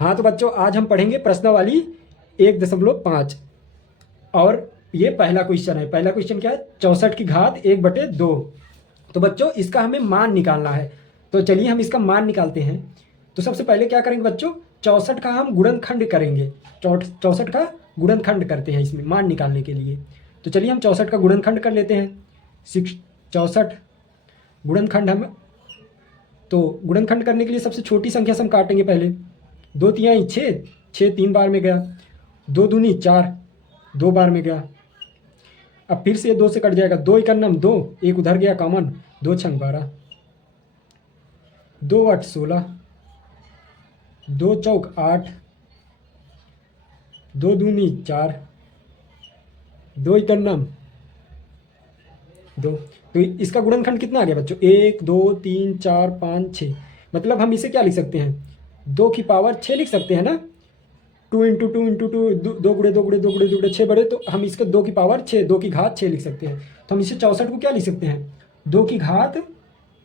हाँ तो बच्चों आज हम पढ़ेंगे प्रश्नावली 1.5 और ये पहला क्वेश्चन है। पहला क्वेश्चन क्या है? 64 की घात 1/2। तो बच्चों इसका हमें मान निकालना है। तो चलिए हम इसका मान निकालते हैं। तो सबसे पहले क्या करेंगे बच्चों, 64 का हम गुणनखंड करेंगे। 64 का गुणनखंड करते हैं इसमें मान निकालने के लिए। तो चलिए हम 64 का गुणनखंड कर लेते हैं। 64 गुणनखंड हम, तो गुणनखंड करने के लिए सबसे छोटी संख्या से हम काटेंगे पहले। 2 तिहाई 6, 6 3 बार में गया। 2 दूनी 4, 2 बार में गया। अब फिर से 2 से कट जाएगा। 2 इकन्नम 2, एक उधर गया कॉमन। 2 छंग 12, 2 8 16, 2 चौक 8, 2 दूनी 4, 2 इकन्नम 2। तो इसका गुणनखंड कितना आ गया बच्चों? 1 2 3 4 5 6। मतलब हम इसे क्या लिख सकते हैं? 2 की पावर 6 लिख सकते हैं ना। 2 इंटू 2 इंटू 2, 2 गुड़े 2 गुड़े 2 गुड़े 2 गुड़े 6 बड़े, तो हम इसका 2 की पावर 6, 2 की घात 6 लिख सकते हैं। तो हम इसे 64 को क्या लिख सकते हैं? 2 की घात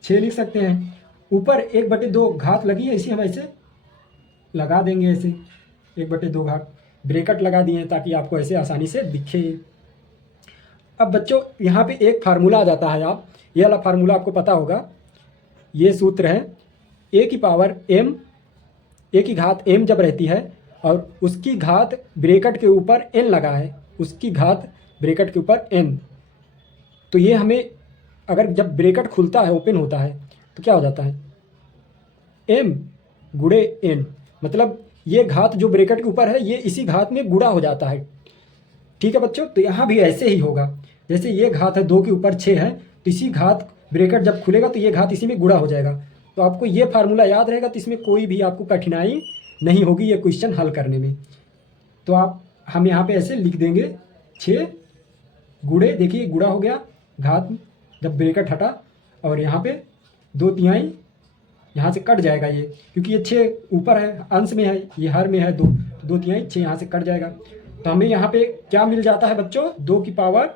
6 लिख सकते हैं। ऊपर 1/2 घात लगी है, इसी हम ऐसे लगा देंगे। ऐसे 1/2 घात ब्रैकेट लगा दिए हैं ताकि आपको ऐसे आसानी से दिखे। अब बच्चों यहाँ पे एक फार्मूला आ जाता है। आप ये वाला फार्मूला आपको पता होगा। ये सूत्र है a की पावर m, a की घात m जब रहती है और उसकी घात ब्रैकेट के ऊपर n लगा है, उसकी घात ब्रैकेट के ऊपर n। तो ये हमें अगर जब ब्रैकेट खुलता है, ओपन होता है, तो क्या हो जाता है? m गुड़े n। मतलब ये घात जो ब्रैकेट के ऊपर है ये इसी घात में गुणा हो जाता है। ठीक है बच्चों, तो यहाँ भी ऐसे ही होगा। जैसे ये घात है 2 के ऊपर 6 है, तो इसी घात ब्रैकेट जब खुलेगा तो ये घात इसी में गुणा हो जाएगा। तो आपको ये फार्मूला याद रहेगा, तो इसमें कोई भी आपको कठिनाई नहीं होगी ये क्वेश्चन हल करने में। तो हम यहाँ पे ऐसे लिख देंगे 6 गुड़े, देखिए गुणा हो गया घात जब ब्रैकेट हटा, और यहाँ पे 2 तिहाई यहाँ से कट जाएगा ये, क्योंकि ये 6 ऊपर है, अंश में है, ये हर में है 2, तो 2 तिहाई 6 यहाँ से कट जाएगा। तो हमें यहाँ पे क्या मिल जाता है बच्चों? 2 की पावर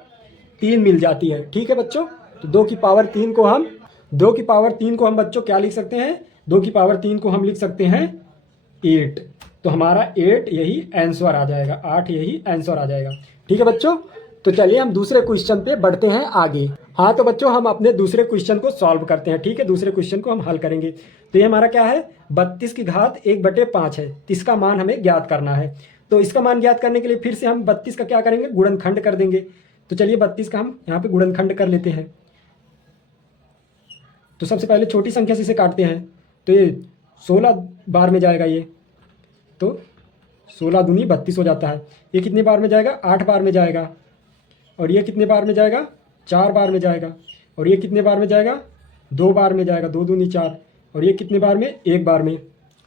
3 मिल जाती है। ठीक है बच्चों, तो 2 की पावर 3 को हम बच्चों क्या लिख सकते हैं? 2 की पावर 3 को हम लिख सकते हैं 8। तो हमारा 8 यही आंसर आ जाएगा, 8 यही आंसर आ जाएगा। ठीक है बच्चों, तो चलिए हम दूसरे क्वेश्चन पे बढ़ते हैं आगे। हाँ तो बच्चों हम अपने दूसरे क्वेश्चन को सॉल्व करते हैं। ठीक है, दूसरे क्वेश्चन को हम हल करेंगे। तो ये हमारा क्या है? 32 की घात 1/5 है, तो इसका मान हमें ज्ञात करना है। तो इसका मान ज्ञात करने के लिए फिर से हम 32 का क्या करेंगे? गुणनखंड कर देंगे। तो चलिए 32 का हम यहाँ पे गुणनखंड कर लेते हैं। तो सबसे पहले छोटी संख्या से इसे काटते हैं। तो ये 16 बार में जाएगा ये, तो 16 दूनी 32 हो जाता है। ये कितने बार में जाएगा? 8 बार में जाएगा। और ये कितने बार में जाएगा? 4 बार में जाएगा। और ये कितने बार में जाएगा? 2 बार में जाएगा, 2 दूनी 4। और ये कितने बार में? 1 बार में।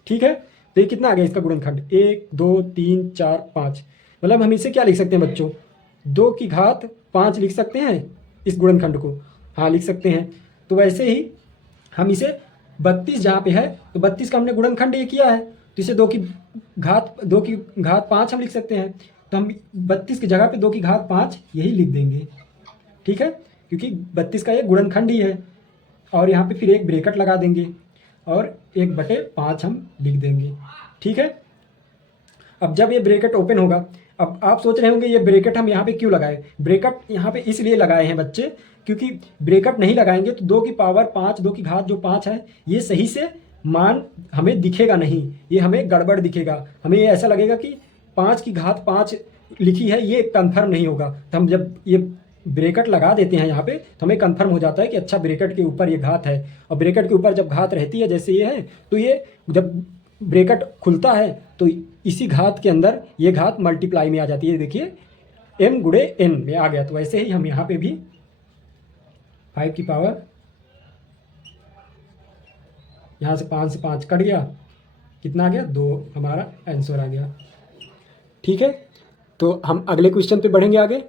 ठीक है, तो ये कितना आ गया इसका गुणनखंड? 1 2 3 4 5। मतलब हम इसे क्या लिख सकते हैं बच्चों? 2 की घात 5 लिख सकते हैं इस गुणनखंड को। हाँ लिख सकते हैं। तो वैसे ही हम इसे 32 जहाँ पे है, तो 32 का हमने गुणनखंड ये किया है, तो इसे 2 की घात 5 हम लिख सकते हैं। तो हम 32 की जगह पे 2 की घात 5 यही लिख देंगे। ठीक है, क्योंकि 32 का ये गुणनखंड ही है। और यहाँ पे फिर एक ब्रैकेट लगा देंगे और 1/5 हम लिख देंगे। ठीक है, अब जब ये ब्रैकेट ओपन होगा, अब आप सोच रहे होंगे ये ब्रैकेट हम यहाँ पे क्यों लगाए? ब्रैकेट यहाँ पे इसलिए लगाए हैं बच्चे, क्योंकि ब्रैकेट नहीं लगाएंगे तो 2 की पावर 5, 2 की घात जो 5 है, ये सही से मान हमें दिखेगा नहीं, ये हमें गड़बड़ दिखेगा। हमें ये ऐसा लगेगा कि 5 की घात 5 लिखी है, ये कंफर्म नहीं होगा। तो हम जब ये ब्रैकेट लगा देते हैं यहाँ पे, तो हमें कंफर्म हो जाता है कि अच्छा ब्रैकेट के ऊपर ये घात है। और ब्रैकेट के ऊपर जब घात रहती है जैसे ये है, तो ये जब ब्रैकेट खुलता है तो इसी घात के अंदर ये घात मल्टीप्लाई में आ जाती है। देखिए m गुड़े n में आ गया। तो वैसे ही हम यहाँ पे भी 5 की पावर, यहाँ से 5 से 5 कट गया, कितना आ गया? 2 हमारा आंसर आ गया। ठीक है, तो हम अगले क्वेश्चन पे बढ़ेंगे आगे।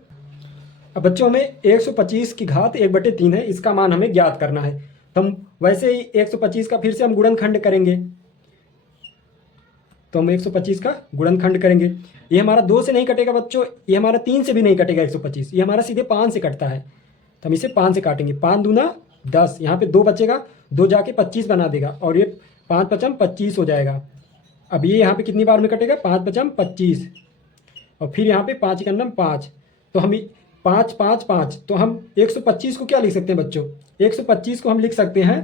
अब बच्चों हमें 125 की घात 1/3 है, इसका मान हमें ज्ञात करना है। तो हम वैसे ही 125 का फिर से हम गुणनखंड करेंगे। तो हम 125 का गुणनखंड करेंगे। ये हमारा 2 से नहीं कटेगा बच्चों, ये हमारा 3 से भी नहीं कटेगा 125, ये हमारा सीधे 5 से कटता है। तो हम इसे 5 से काटेंगे। 5 दूना 10, यहाँ पे 2 बचेगा, 2 जाके 25 बना देगा, और ये 5 5 25 हो जाएगा। अब ये यहाँ पे कितनी बार में कटेगा, 5 पचम 25, और फिर यहाँ पे 5 एकन्नम 5, तो हम 5 5 5, तो हम 125 को क्या लिख सकते हैं बच्चों, 125 को हम लिख सकते हैं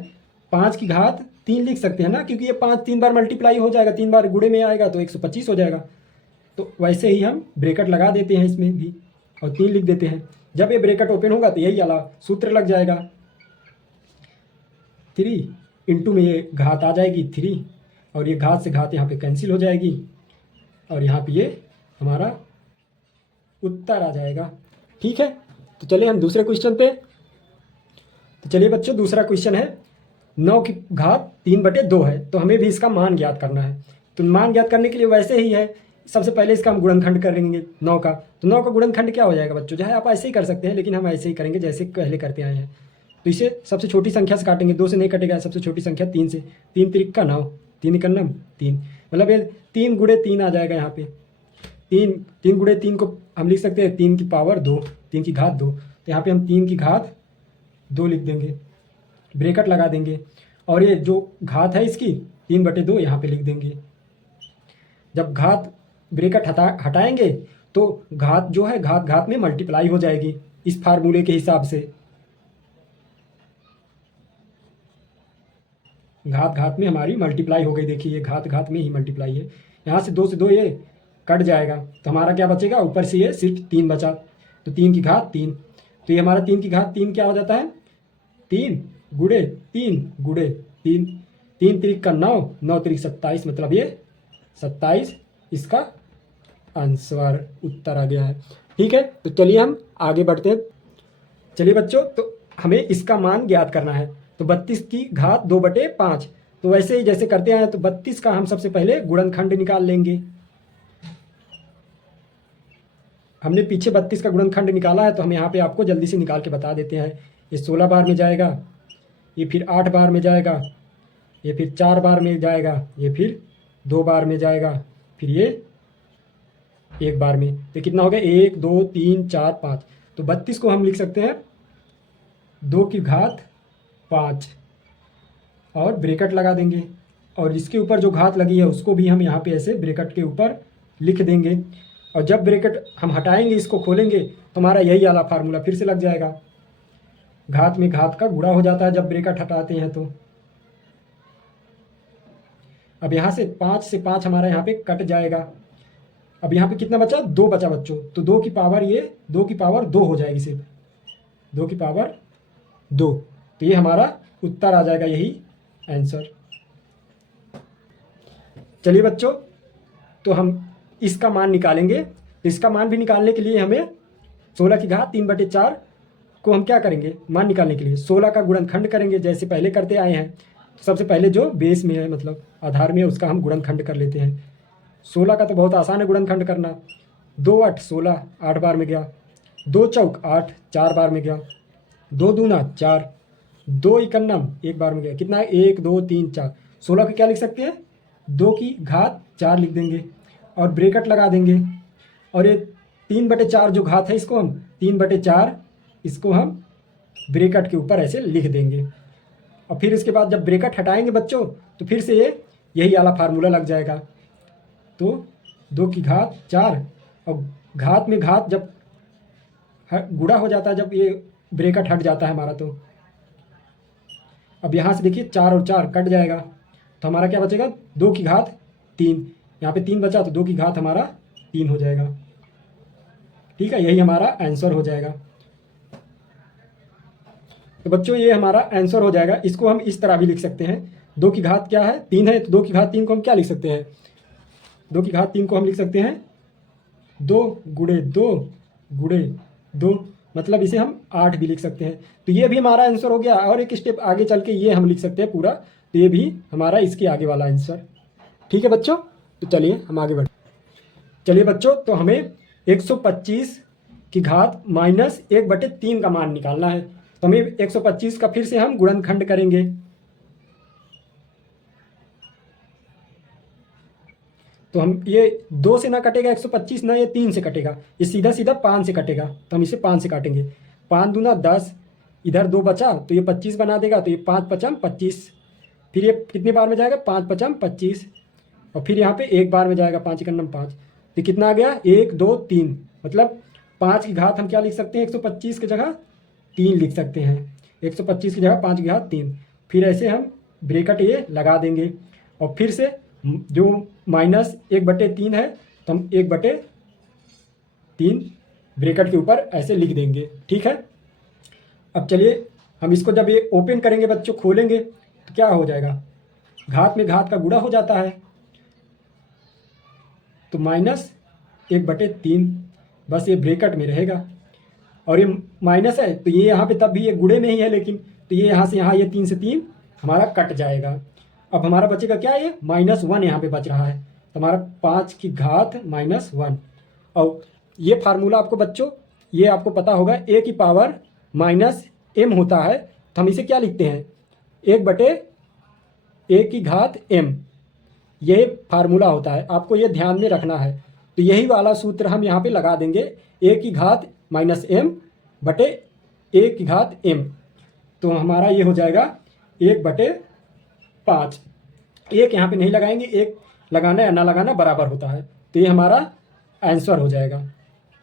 5 की घात 3 लिख सकते हैं ना, क्योंकि ये 5 3 बार मल्टीप्लाई हो जाएगा, 3 बार गुणे में आएगा तो 125 हो जाएगा। तो वैसे ही हम ब्रेकेट लगा देते हैं इसमें भी और 3 लिख देते हैं। जब ये ब्रेकेट ओपन होगा तो यही वाला सूत्र लग जाएगा, 3 इंटू में ये घात आ जाएगी 3, और ये घात से घात यहाँ पे कैंसिल हो जाएगी, और यहाँ पे ये हमारा उत्तर आ जाएगा। ठीक है, तो चलिए हम दूसरे क्वेश्चन पे। तो चलिए बच्चों, दूसरा क्वेश्चन है 9 की घात 3/2 है, तो हमें भी इसका मान ज्ञात करना है। तो मान ज्ञात करने के लिए वैसे ही है, सबसे पहले इसका हम गुणनखंड करेंगे 9 का। तो 9 का गुणनखंड क्या हो जाएगा बच्चों, चाहे आप ऐसे ही कर सकते हैं, लेकिन हम ऐसे ही करेंगे जैसे पहले करते आए हैं। तो इसे सबसे छोटी संख्या से काटेंगे, 2 से नहीं कटेगा, सबसे छोटी संख्या 3 से, 3 3 का 9, 3 एकन्नम 3, मतलब ये 3 गुणे 3 आ जाएगा यहाँ पे। 3 गुणे 3 को हम लिख सकते हैं 3 की पावर 2, 3 की घात 2, तो यहाँ पे हम 3 की घात 2 लिख देंगे, ब्रेकेट लगा देंगे, और ये जो घात है इसकी 3/2 यहाँ पे लिख देंगे। जब घात ब्रेकेट हटाएंगे तो घात जो है घात घात में मल्टीप्लाई हो जाएगी इस फार्मूले के हिसाब से, घात घात में हमारी मल्टीप्लाई हो गई। देखिए ये घात घात में ही मल्टीप्लाई है, यहाँ से 2 से 2 ये कट जाएगा, तो हमारा क्या बचेगा, ऊपर से ये सिर्फ 3 बचा, तो 3 की घात 3, तो ये हमारा 3 की घात 3 क्या हो जाता है, 3 गुणे 3 गुणे 3, 3 3 का 9, 9 3 27, मतलब ये 27 इसका आंसर उत्तर आ गया है। ठीक है, तो चलिए हम आगे बढ़ते हैं। चलिए बच्चों, तो हमें इसका मान ज्ञात करना है। तो 32 की घात 2/5, तो वैसे ही जैसे करते हैं, तो 32 का हम सबसे पहले गुणनखंड निकाल लेंगे। हमने पीछे 32 का गुणनखंड निकाला है, तो हम यहाँ पे आपको जल्दी से निकाल के बता देते हैं। ये 16 बार में जाएगा, ये फिर 8 बार में जाएगा, ये फिर 4 बार में जाएगा, ये फिर 2 बार में जाएगा, फिर ये 1 बार में। तो कितना हो गया, 1 2 3 4 5, तो 32 को हम लिख सकते हैं 2 की घात 5, और ब्रेकेट लगा देंगे, और इसके ऊपर जो घात लगी है उसको भी हम यहाँ पे ऐसे ब्रेकेट के ऊपर लिख देंगे। और जब ब्रेकेट हम हटाएंगे, इसको खोलेंगे, तो हमारा यही वाला फार्मूला फिर से लग जाएगा। घात में घात का गुणा हो जाता है जब ब्रेकेट हटाते हैं तो। अब यहाँ से 5 से 5 हमारा यहाँ पे कट जाएगा। अब यहाँ पे कितना बचा, 2 बचा बच्चों, तो 2 की पावर ये 2 की पावर 2 हो जाएगी, सिर्फ 2 की पावर 2, तो ये हमारा उत्तर आ जाएगा, यही आंसर। चलिए बच्चों, तो हम इसका मान निकालेंगे। तो इसका मान भी निकालने के लिए हमें 16 की घात 3/4 को हम क्या करेंगे, मान निकालने के लिए 16 का गुणनखंड करेंगे, जैसे पहले करते आए हैं। तो सबसे पहले जो बेस में है, मतलब आधार में है, उसका हम गुणनखंड कर लेते हैं। 16 का तो बहुत आसान है गुणनखंड करना, 2 8 16, 8 बार में गया, 2 चौक 8, 4 बार में गया, 2 दूना 4, 2 एकन्नम 1 बार में गया, कितना है, 1 2 3 4। 16 को क्या लिख सकते हैं, 2 की घात 4 लिख देंगे, और ब्रेकेट लगा देंगे, और ये 3/4 जो घात है, इसको हम 3/4 इसको हम ब्रेकेट के ऊपर ऐसे लिख देंगे। और फिर इसके बाद जब ब्रेकेट हटाएंगे बच्चों, तो फिर से ये यही वाला फार्मूला लग जाएगा। तो 2 की घात 4, और घात में घात जब गुणा हो जाता है, जब ये ब्रेकेट हट जाता है हमारा, तो अब यहाँ से देखिए 4 और 4 कट जाएगा, तो हमारा क्या बचेगा, 2 की घात 3, यहाँ पे 3 बचा, तो 2 की घात हमारा 3 हो जाएगा। ठीक है, यही हमारा आंसर हो जाएगा। तो बच्चों ये हमारा आंसर हो जाएगा। इसको हम इस तरह भी लिख सकते हैं, 2 की घात क्या है, 3 है, तो 2 की घात 3 को हम क्या लिख सकते हैं, 2 की घात 3 को हम लिख सकते हैं 2 गुणे 2 गुणे 2, मतलब इसे हम 8 भी लिख सकते हैं। तो ये भी हमारा आंसर हो गया। और एक स्टेप आगे चल के ये हम लिख सकते हैं पूरा, तो ये भी हमारा इसके आगे वाला आंसर। ठीक है बच्चों, तो चलिए हम आगे बढ़े। चलिए बच्चों, तो हमें 125 की घात -1/3 का मान निकालना है। तो हमें 125 का फिर से हम गुणनखंड करेंगे। तो हम ये 2 से ना कटेगा 125, ना ये 3 से कटेगा, ये सीधा सीधा 5 से कटेगा, तो हम इसे 5 से काटेंगे। 5 दूना 10, इधर 2 बचा, तो ये 25 बना देगा, तो ये 5 पचम 25, फिर ये कितने बार में जाएगा, 5 पचम 25, और फिर यहाँ पे एक बार में जाएगा, 5 एकम 5, तो कितना आ गया 1 2 3, मतलब 5 की घात हम क्या लिख सकते हैं, 125 की जगह 3 लिख सकते हैं, 125 की जगह 5 की घात 3। फिर ऐसे हम ब्रैकेट ये लगा देंगे और फिर से जो -1/3 है तो हम 1/3 ब्रैकेट के ऊपर ऐसे लिख देंगे, ठीक है। अब चलिए हम इसको जब ये ओपन करेंगे बच्चों, खोलेंगे तो क्या हो जाएगा, घात में घात का गुणा हो जाता है, तो -1/3 बस ये ब्रैकेट में रहेगा। और ये माइनस है तो ये यहाँ पे तब भी ये गुणे में ही है, लेकिन तो ये यहाँ से यहाँ ये 3 से 3 हमारा कट जाएगा। अब हमारा बचेगा क्या, ये -1 यहाँ पे बच रहा है, तो हमारा 5 की घात -1। और ये फार्मूला आपको बच्चों ये आपको पता होगा, a की पावर -m होता है, तो हम इसे क्या लिखते हैं, 1/a की घात m, ये फार्मूला होता है, आपको ये ध्यान में रखना है। तो यही वाला सूत्र हम यहाँ पे लगा देंगे, a की घात -m बटे a की घात m, तो हमारा ये हो जाएगा 1/5। एक यहाँ पे नहीं लगाएंगे, एक लगाना या ना लगाना बराबर होता है, तो ये हमारा आंसर हो जाएगा,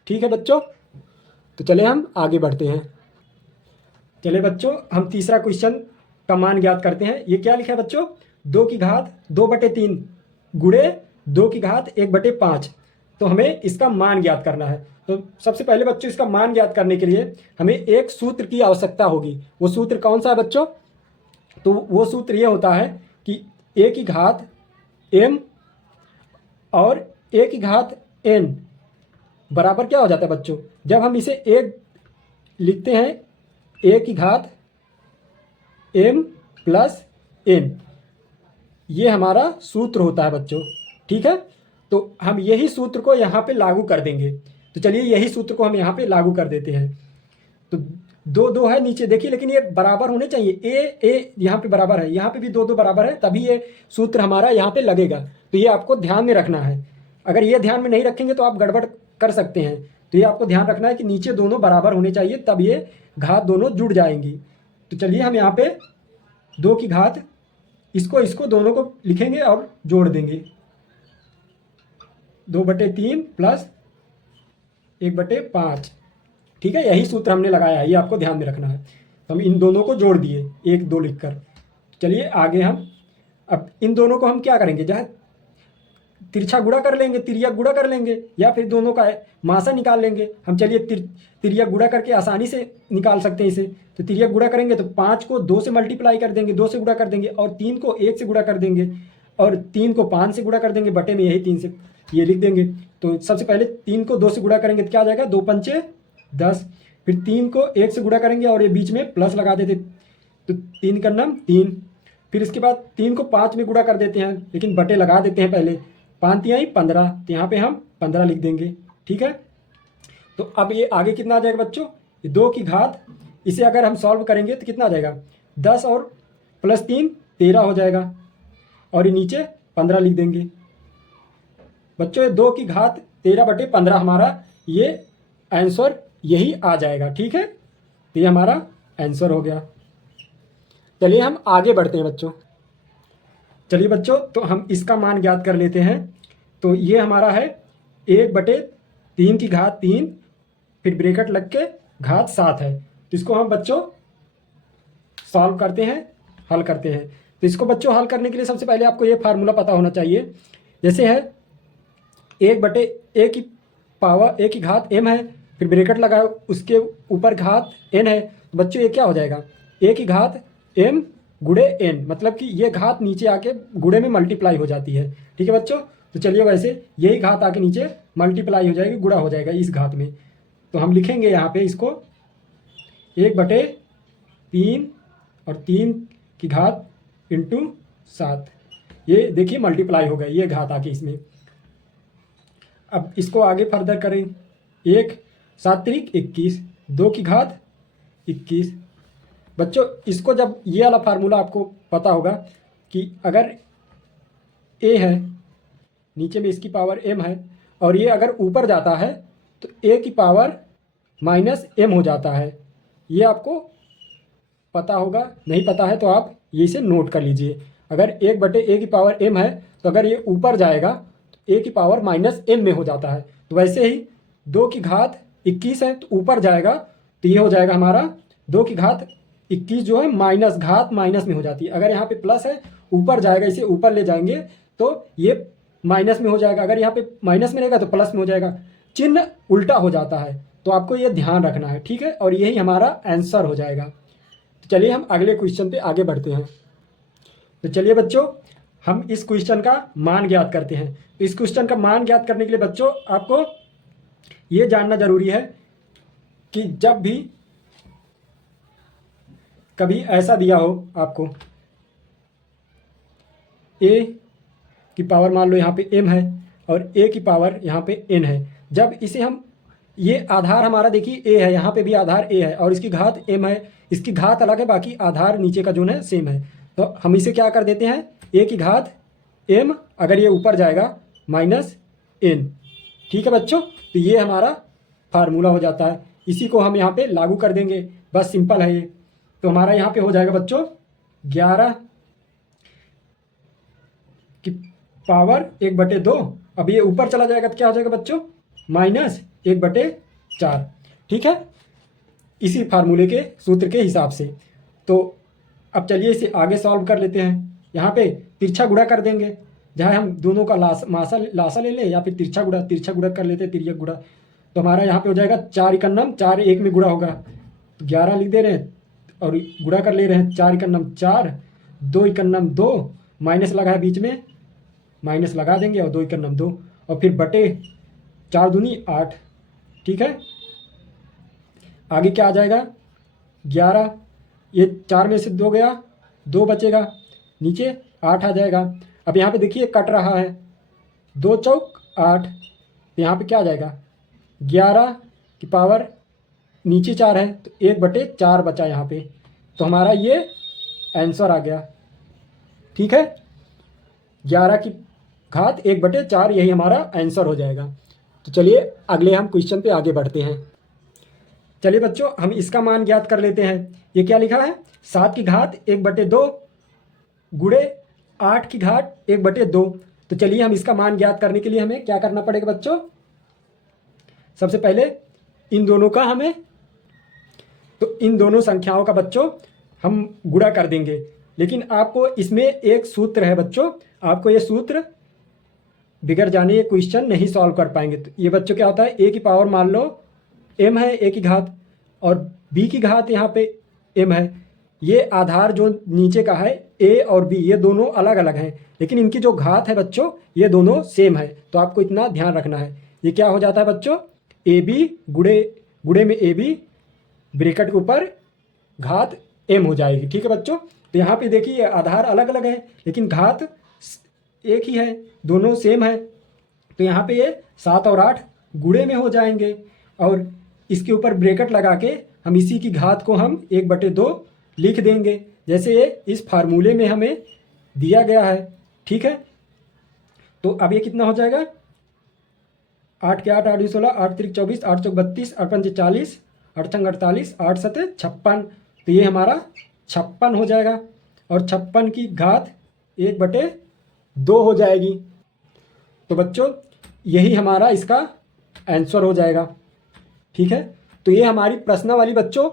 ठीक है बच्चों। तो चले हम आगे बढ़ते हैं। चले बच्चों हम तीसरा क्वेश्चन का मान ज्ञात करते हैं। ये क्या लिखा है बच्चों, 2 की घात 2/3 गुणे 2 की घात 1/5, तो हमें इसका मान ज्ञात करना है। तो सबसे पहले बच्चों इसका मान ज्ञात करने के लिए हमें एक सूत्र की आवश्यकता होगी। वो सूत्र कौन सा है बच्चों, तो वो सूत्र ये होता है कि a की घात m और a की घात n बराबर क्या हो जाता है बच्चों, जब हम इसे एक लिखते हैं a की घात m प्लस n, ये हमारा सूत्र होता है बच्चों, ठीक है। तो हम यही सूत्र को यहाँ पे लागू कर देंगे। तो चलिए यही सूत्र को हम यहाँ पे लागू कर देते हैं। तो 2 है नीचे देखिए, लेकिन ये बराबर होने चाहिए, ए यहाँ पे बराबर है, यहाँ पे भी 2 बराबर है, तभी ये सूत्र हमारा यहाँ पे लगेगा। तो ये आपको ध्यान में रखना है, अगर ये ध्यान में नहीं रखेंगे तो आप गड़बड़ कर सकते हैं। तो ये आपको ध्यान रखना है कि नीचे दोनों बराबर होने चाहिए, तब ये घात दोनों जुड़ जाएंगी। तो चलिए हम यहाँ पे 2 की घात इसको दोनों को लिखेंगे और जोड़ देंगे, 2/3 प्लस 1/5, ठीक है। यही सूत्र हमने लगाया है, ये आपको ध्यान में रखना है। तो हम इन दोनों को जोड़ दिए 1 2 लिखकर। चलिए आगे हम अब इन दोनों को हम क्या करेंगे, जहाँ तिरछा गुणा कर लेंगे, तिर्यक गुणा कर लेंगे, या फिर दोनों का मासा निकाल लेंगे हम। चलिए तिर्यक गुणा करके आसानी से निकाल सकते हैं इसे। तो तिर्यक गुणा करेंगे तो 5 को 2 से मल्टीप्लाई कर देंगे, 2 से गुणा कर देंगे, और 3 को 1 से गुणा कर देंगे, और 3 को 5 से गुणा कर देंगे, बटे में यही 3 से ये लिख देंगे। तो सबसे पहले 3 को 2 से गुणा करेंगे तो क्या आ जाएगा, 2 पंचे 10, फिर 3 को 1 से गुणा करेंगे और ये बीच में प्लस लगा देते, तो 3 का नाम 3। फिर इसके बाद 3 को 5 में गुणा कर देते हैं, लेकिन बटे लगा देते हैं पहले, 5 तिहाई 15, तो यहाँ पे हम 15 लिख देंगे, ठीक है। तो अब ये आगे कितना आ जाएगा बच्चों, ये 2 की घात, इसे अगर हम सॉल्व करेंगे तो कितना आ जाएगा, 10 और प्लस 3 13 हो जाएगा, और ये नीचे 15 लिख देंगे बच्चों। ये 2 की घात 13/15 हमारा ये आंसर यही आ जाएगा, ठीक है। तो ये हमारा आंसर हो गया। चलिए हम आगे बढ़ते हैं बच्चों। चलिए बच्चों तो हम इसका मान ज्ञात कर लेते हैं। तो ये हमारा है 1/3 की घात 3, फिर ब्रैकेट लग के घात 7 है। तो इसको हम बच्चों सॉल्व करते हैं, हल करते हैं। तो इसको बच्चों हल करने के लिए सबसे पहले आपको ये फार्मूला पता होना चाहिए। जैसे है 1/a की पावर a की घात m है, फिर ब्रैकेट लगाओ, उसके ऊपर घात n है, तो बच्चों ये क्या हो जाएगा, a की घात m गुणे n, मतलब कि ये घात नीचे आके गुणे में मल्टीप्लाई हो जाती है, ठीक है बच्चों। तो चलिए वैसे यही घात आके नीचे मल्टीप्लाई हो जाएगी, गुणा हो जाएगा इस घात में। तो हम लिखेंगे यहाँ पे इसको 1/3 और 3 की घात इंटू 7, ये देखिए मल्टीप्लाई हो गई ये घात आके इसमें। अब इसको आगे फर्दर करें, 1 7 त्रिक 21, 2 की घात 21। बच्चों इसको जब ये वाला फार्मूला आपको पता होगा कि अगर a है, नीचे में इसकी पावर m है, और ये अगर ऊपर जाता है तो a की पावर -m हो जाता है। ये आपको पता होगा, नहीं पता है तो आप ये इसे नोट कर लीजिए। अगर 1/a⁻m है तो अगर ये ऊपर जाएगा तो a⁻−m में हो जाता है। तो वैसे ही 2 की घात 21 है तो ऊपर जाएगा तो ये हो जाएगा हमारा 2 की घात 21 जो है माइनस घात माइनस में हो जाती है। अगर यहाँ पे प्लस है ऊपर जाएगा, इसे ऊपर ले जाएंगे तो ये माइनस में हो जाएगा, अगर यहाँ पे माइनस में रहेगा तो प्लस में हो जाएगा, चिन्ह उल्टा हो जाता है। तो आपको ये ध्यान रखना है, ठीक है। और यही हमारा आंसर हो जाएगा। तो चलिए हम अगले क्वेश्चन पे आगे बढ़ते हैं। तो चलिए बच्चों हम इस क्वेश्चन का मान ज्ञात करते हैं। तो इस क्वेश्चन का मान ज्ञात करने के लिए बच्चों आपको ये जानना जरूरी है कि जब भी कभी ऐसा दिया हो आपको a की पावर मान लो यहाँ पे m है और a की पावर यहाँ पे n है, जब इसे हम ये आधार हमारा देखिए a है, यहाँ पे भी आधार a है और इसकी घात m है, इसकी घात अलग है, बाकी आधार नीचे का जो है सेम है। तो हम इसे क्या कर देते हैं a की घात m, अगर ये ऊपर जाएगा माइनस n, ठीक है बच्चों। तो ये हमारा फार्मूला हो जाता है, इसी को हम यहाँ पे लागू कर देंगे, बस सिंपल है ये। तो हमारा यहाँ पे हो जाएगा बच्चों 11 की पावर 1/2। अब ये ऊपर चला जाएगा तो क्या हो जाएगा बच्चों -1/4, ठीक है, इसी फार्मूले के सूत्र के हिसाब से। तो अब चलिए इसे आगे सॉल्व कर लेते हैं। यहाँ पे तिरछा गुणा कर देंगे, चाहे हम दोनों का लासा ले लें या फिर तिरछा गुणा कर लेते हैं, तिर्यक गुणा। तो हमारा यहाँ पे हो जाएगा 4×1 4 1 में गुणा होगा तो 11 लिख दे रहे हैं और गुणा कर ले रहे हैं, 4×1 4, 2×1 2, माइनस लगा है बीच में, माइनस लगा देंगे और 2×1 2 और फिर बटे 4 दूनी 8, ठीक है। आगे क्या आ जाएगा 11, ये 4 में से 2 गया, 2 बचेगा, नीचे 8 आ जाएगा। अब यहाँ पे देखिए कट रहा है, 2 चौक 8, तो यहाँ पे क्या आ जाएगा 11 की पावर नीचे 4 है तो 1/4 बचा यहाँ पे। तो हमारा ये आंसर आ गया, ठीक है, 11 की घात 1/4 यही हमारा आंसर हो जाएगा। तो चलिए अगले हम क्वेश्चन पे आगे बढ़ते हैं। चलिए बच्चों हम इसका मान ज्ञात कर लेते हैं। ये क्या लिखा है 7 की घात 1/2 गुणे 8 की घात 1/2। तो चलिए हम इसका मान ज्ञात करने के लिए हमें क्या करना पड़ेगा बच्चों, सबसे पहले इन दोनों का हमें, तो इन दोनों संख्याओं का बच्चों हम गुणा कर देंगे। लेकिन आपको इसमें एक सूत्र है बच्चों, आपको ये सूत्र बिगड़ जाने ये क्वेश्चन नहीं सॉल्व कर पाएंगे। तो ये बच्चों क्या होता है a की पावर मान लो m है a की घात और b की घात यहाँ पे m है, ये आधार जो नीचे का है a और b ये दोनों अलग अलग हैं, लेकिन इनकी जो घात है बच्चों ये दोनों सेम है। तो आपको इतना ध्यान रखना है। ये क्या हो जाता है बच्चों ab गुणे में ab ब्रैकेट के ऊपर घात m हो जाएगी, ठीक है बच्चों। तो यहाँ पे देखिए आधार अलग अलग है लेकिन घात एक ही है, दोनों सेम है। तो यहाँ पे ये 7 और 8 गुणे में हो जाएंगे और इसके ऊपर ब्रैकेट लगा के हम इसी की घात को हम 1/2 लिख देंगे, जैसे ये इस फार्मूले में हमें दिया गया है, ठीक है। तो अब ये कितना हो जाएगा 8 के 8 8 2 16 8 3 24 8 चौक 32 8 5 40 8 छंग 48 8 7 56। तो ये हमारा 56 हो जाएगा और 56 की घात 1/2 हो जाएगी। तो बच्चों यही हमारा इसका आंसर हो जाएगा, ठीक है। तो ये हमारी प्रश्नावली बच्चों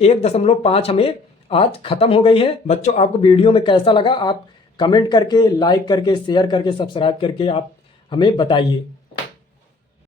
1.5 हमें आज ख़त्म हो गई है। बच्चों आपको वीडियो में कैसा लगा आप कमेंट करके, लाइक करके, शेयर करके, सब्सक्राइब करके आप हमें बताइए।